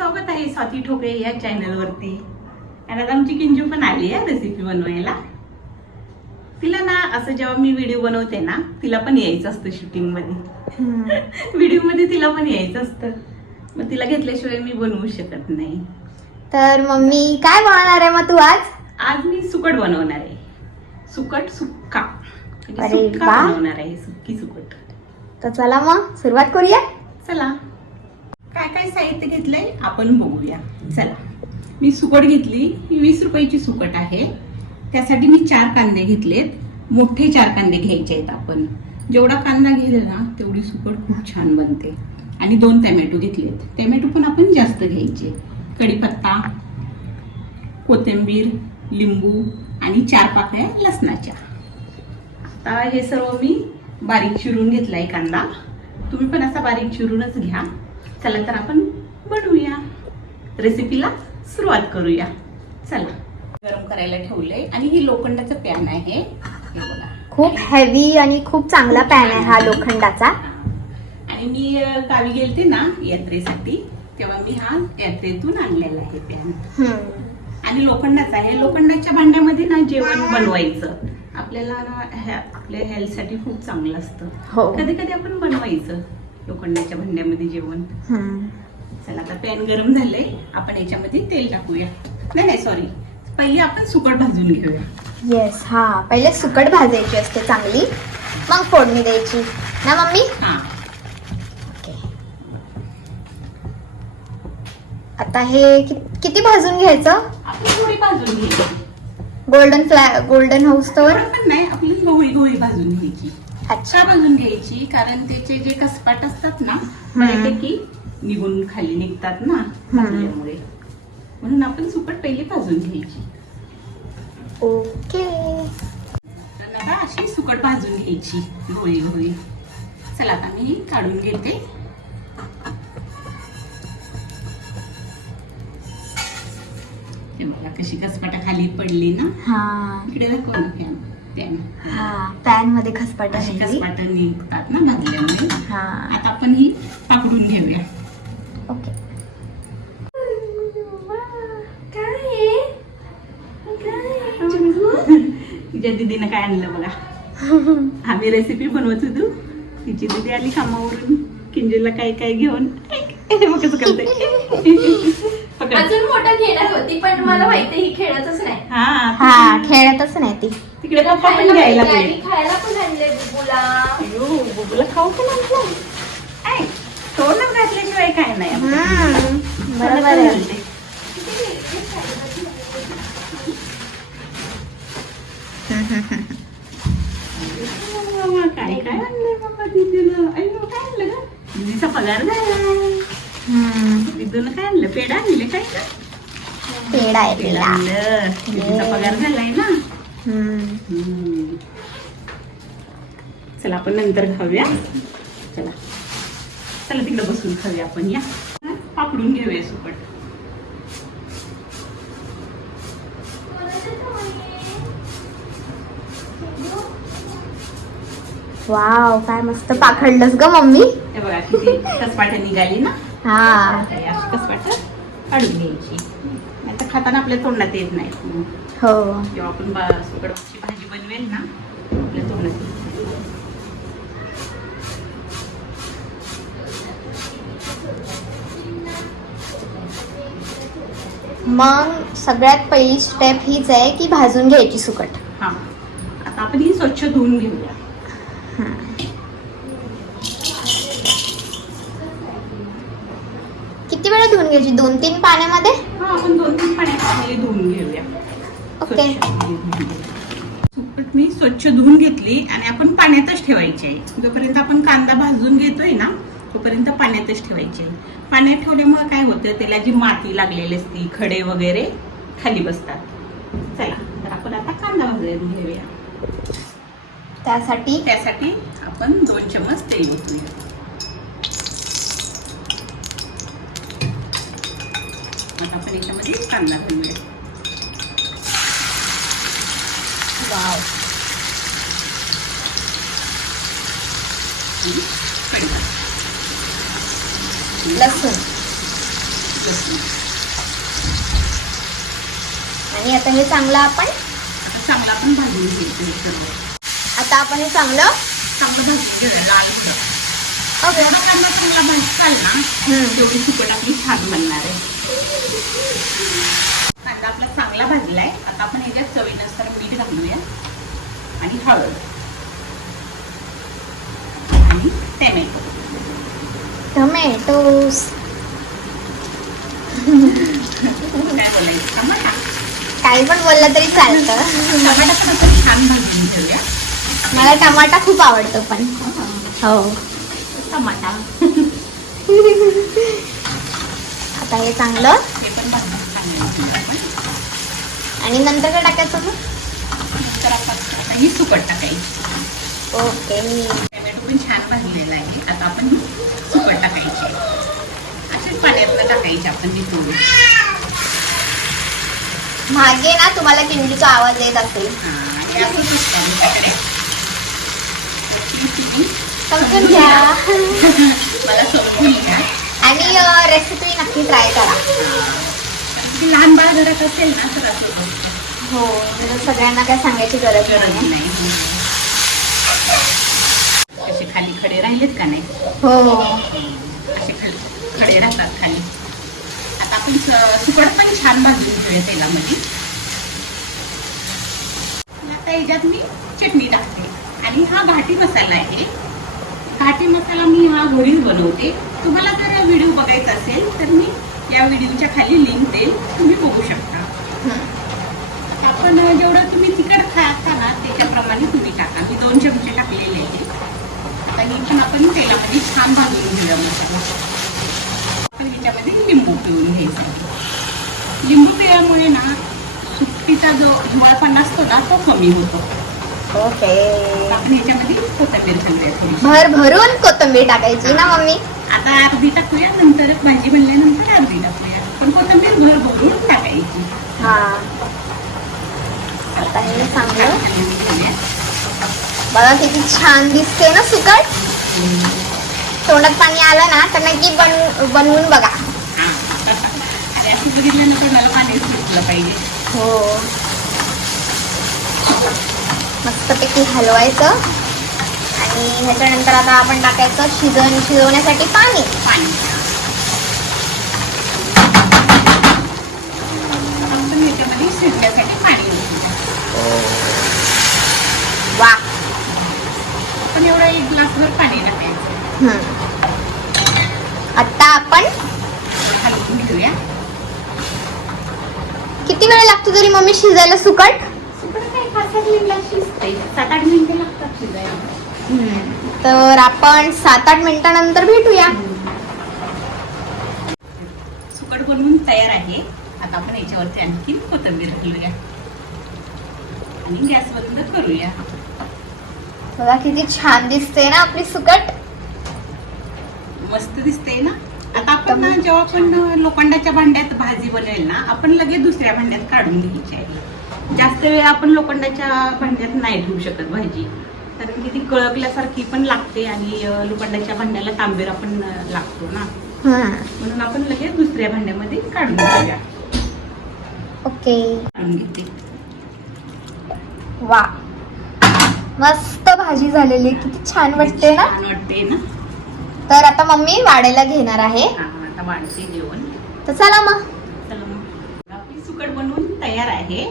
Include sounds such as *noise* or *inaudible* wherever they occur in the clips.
स्वागत आहे स्वाती ठोके या चॅनलवरती आणि आता आमची किंजू पण आली आहे रेसिपी बनवायला. तिला ना असं जेव्हा मी व्हिडिओ बनवते ना तिला पण यायचं असतं शूटिंगमध्ये व्हिडिओमध्ये तिला पण यायचं असतं. मग तिला घेतल्याशिवाय मी बनवू शकत नाही. तर मम्मी काय बनवणार आहे मग तू आज? आज मी सुकट बनवणार आहे. सुकट सुक्का. म्हणजे सुक्का बनवणार आहे सुक्की सुकट. तर चला मग सुरुवात करूया. चला. काय साहित्य घेतलंय आपण बघूया. चला. मी सुकट घेतली वीस रुपयाची सुकट आहे. त्यासाठी मी चार कांदे घेतलेत. मोठे चार कांदे घ्यायचे आहेत आपण. जेवढा कांदा घेतला ना तेवढी सुकट खूप छान बनते. आणि दोन टॅमॅटो घेतलेत. टॅमॅटो पण आपण जास्त घ्यायचे. कढीपत्ता कोथिंबीर लिंबू आणि चार पाकळ्या लसणाच्या. आता हे सर्व मी बारीक चिरून घेतला आहे कांदा. तुम्ही पण असा बारीक चिरूनच घ्या. चला तर आपण बनवूया. रेसिपीला सुरुवात करूया. चला. गरम करायला ठेवलंय आणि हे लोखंडाचं पॅन आहे. खूप हेवी आणि खूप चांगला पॅन आहे हा लोखंडाचा. आणि मी गावी गेलते ना यात्रेसाठी तेव्हा मी हा यात्रेतून आणलेला आहे पॅन आणि लोखंडाचा आहे. लोखंडाच्या भांड्यामध्ये ना जेवण बनवायचं. आपल्याला आपल्या हेल्थसाठी खूप चांगलं असतं. हो. कधी कधी आपण बनवायचं. लोखंडाच्या भांड्यामध्ये जेवण. चला आता पॅन गरम झालंय. आपण याच्यामध्ये तेल टाकूया. नाही नाही सॉरी पहिले आपण सुकट भाजून घेऊया. येस हा. पहिले सुकट भाजायची असते चांगली. मग फोडणी द्यायची. ना मम्मी? आता हे किती भाजून घ्यायचं? आपण थोडी भाजून गोल्डन फ्लॅ गोल्डन हाऊस तर? नाही आपली गोळी गोळी भाजून घ्यायची. अच्छा भाजून घ्यायची कारण त्याचे जे कसपाट असतात ना की निघून खाली निघतात ना भाजल्यामुळे म्हणून आपण सुकट पहिली भाजून घ्यायची. ओके. अशी सुकट भाजून घ्यायची गोळे गोळे. चला आता मी काढून घेते. मला कशी कसपाटा खाली पडली ना. इकडे दाखव ना पॅनमध्ये खसपाट अशी निघतात ना भाजल्यामुळे आता आपण ही पाकडून घेऊया. ओके. दिदीनं काय आणलं बघा. आम्ही रेसिपी बनवत होतो. तिची दिदी आली कामावरून. किंजीला काय काय घेऊन. मग मोठा खेळणार होती पण मला माहिती ही खेळतच नाही. हा खेळतच नाही ती. तिकडे पप्पा पण घ्यायला खायला पण आणले बुबूला. अयो खाऊ पण आणलं घातल्याशिवाय काय नाही. बरोबर काय काय आणलंय बाबा काय आणलं पगार झाला. दिदूला काय आणलं? पेढा आणले काय का पेढा आहे पेढा आणलं. पगार झालाय ना. हम्म. चला आपण नंतर खाऊया. चला. चला तिकडे बसून खाऊया आपण या. पाकडून घेऊया सुपट वाव काय मस्त पाखडलंस ग मम्मी. हे बघा किती कसपाट निघाली ना? हा. या कसपाट काढून घ्यायची. खाताना आपल्या तोंडात येत नाही. हो. आपण भाजी बनवेल ना मग सगळ्यात पहिली स्टेप हीच आहे की भाजून घ्यायची सुकट. हां. आता आपण ही स्वच्छ धुवून घेऊया. किती वेळा धुवून घ्यायची? दोन तीन पाण्यामध्ये? दोन तीन पाण्यामध्ये धुवून घेऊया. ओके. मी स्वच्छ धुवून घेतली आणि आपण पाण्यातच ठेवायची आहे. जोपर्यंत आपण कांदा भाजून घेतोय ना तोपर्यंत पाण्यातच ठेवायची आहे. पाण्यात ठेवल्यामुळे काय होतं? त्याला जी माती लागलेली असती खडे वगैरे खाली बसतात. चला तर आपण आता कांदा भाजून घेऊया. त्यासाठी त्यासाठी आपण दोन चमच तेल घेऊया आता आपण याच्यामध्ये कांदा घालूया वाव लसूण. आणि आता हे चांगलं आपण? चांगलं आपण भाजून घ्यायचं आता आपण हे चांगलं? चांगलं भाजून घेऊया लाल होतं ओके जेवढा कांदा चांगला भाजताल ना हम्म. तेवढी सुकट आपली छान बनणार आहे. कांदा आपला चांगला भाजलाय. आता आपण ह्याच्यात चवीनुसार मीठ घालूया आणि हळद आणि टॅमॅटो. टोमॅटोस काय बोलायचं टमाटा काही पण बोललं तरी चालतं. टमाटा पण आपण छान भाजून घेऊया. मला टमाटा खूप आवडतो पण. हो. टमाटा आता हे चांगलं हे आणि नंतर काय टाकायचं मग ही सुकट टाकायची ओके टॅमॅटो पण छान भाजलेला आहे आता आपण ही सुकट टाकायची असेच पाण्यातनं टाकायची आपण ती मागे ना तुम्हाला किंडीचा आवाज येत असेल हा, आणि असंच असतं समजून घ्या मला समजून घ्या आणि रेसिपी नक्की ट्राय करा. लहान बाळ घरात असेल ना तर असं. हो म्हणजे सगळ्यांना काय सांगायची गरज नाही. असे खाली खडे राहिलेत का नाही? हो. असे खाली खडे राहतात खाली. आता आपण स- सुकट पण छान भाजून घेऊया तेलामध्ये. आता याच्यात मी चटणी टाकते. आणि हा घाटी मसाला आहे. घाटी मसाला मी हा घरीच बनवते. तुम्हाला जर व्हिडिओ बघायचा असेल तर मी या व्हिडिओच्या खाली लिंक देईल. तुम्ही बघू शकता. आपण जेवढं तुम्ही तिखट खाता ना त्याच्याप्रमाणे तुम्ही टाका. मी दोन चमचे टाकलेले आहे आता हे पण आपण तेलामध्ये छान भाजून घेऊया मसाला. आपण ह्याच्यामध्ये लिंबू पिळून घ्यायचा लिंबू पिळल्यामुळे ना सुट्टीचा जो हिवाळपणा असतो ना तो कमी होतो. ओके. आपण कोथिंबीर भर भरून कोथिंबीर टाकायची ना मम्मी? आता अर्धी टाकूया नंतर भाजी बनल्यानंतर अर्धी टाकूया. पण कोथिंबीर भर भरून टाकायची. हा. आता हे चांगलं घेऊया. बघा किती छान दिसते ना सुकट. तोंडात पाणी आलं ना तर नक्की बन बनवून बघा. हा. असं बघितल्यानंतर मला पाणी सुटलं पाहिजे. हो. मस्तपैकी हलवायचं. आणि ह्याच्यानंतर आता आपण टाकायचं शिजवून शिजवण्यासाठी पाणी. पाणी पाणी. वा. आपण एवढं एक ग्लासभर पाणी टाकायचं. आता आपण किती वेळ लागतो तरी मम्मी शिजायला सुकट? पाच सात मिनिटं शिजते सात आठ मिनिटं लागतात शिजायला. तर आपण सात आठ मिनिटानंतर भेटूया. सुकट बनवून तयार आहे. आता आपण याच्यावरती आणखी कोथिंबीर घालूया. आणि गॅस बंद करूया. बघा किती छान दिसते ना आपली सुकट. मस्त दिसते ना? आता आपण ना जेव्हा आपण लोखंडाच्या भांड्यात भाजी बनवेल ना आपण लगेच दुसऱ्या भांड्यात काढून घ्यायची आहे. जास्त वेळ आपण लोखंडाच्या भांड्यात नाही ठेवू शकत भाजी. कारण की ती कळकल्यासारखी पण लागते आणि लोखंडाच्या भांड्याला तांबेरा पण लागतो ना. म्हणून आपण लगेच दुसऱ्या भांड्यामध्ये काढून घेऊया ओके. काढून घेते. वा. मस्त भाजी झालेली. किती छान वाटते ना? छान वाटते ना? तर आता मम्मी वाढायला घेणार आहे. आता वाढते जेवण. तर चला मग. चला मग. आपली सुकट बनवून तयार आहे.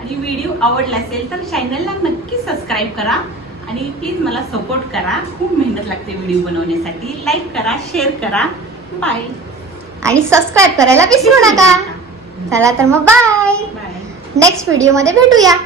आणि व्हिडिओ आवडला असेल तर चॅनलला नक्की सबस्क्राईब करा आणि प्लीज मला सपोर्ट करा. खूप मेहनत लागते व्हिडिओ बनवण्यासाठी. लाईक करा शेअर करा. बाय आणि सबस्क्राईब करायला विसरू नका. *laughs* चला तर मग बाय बाय नेक्स्ट व्हिडिओमध्ये भेटूया.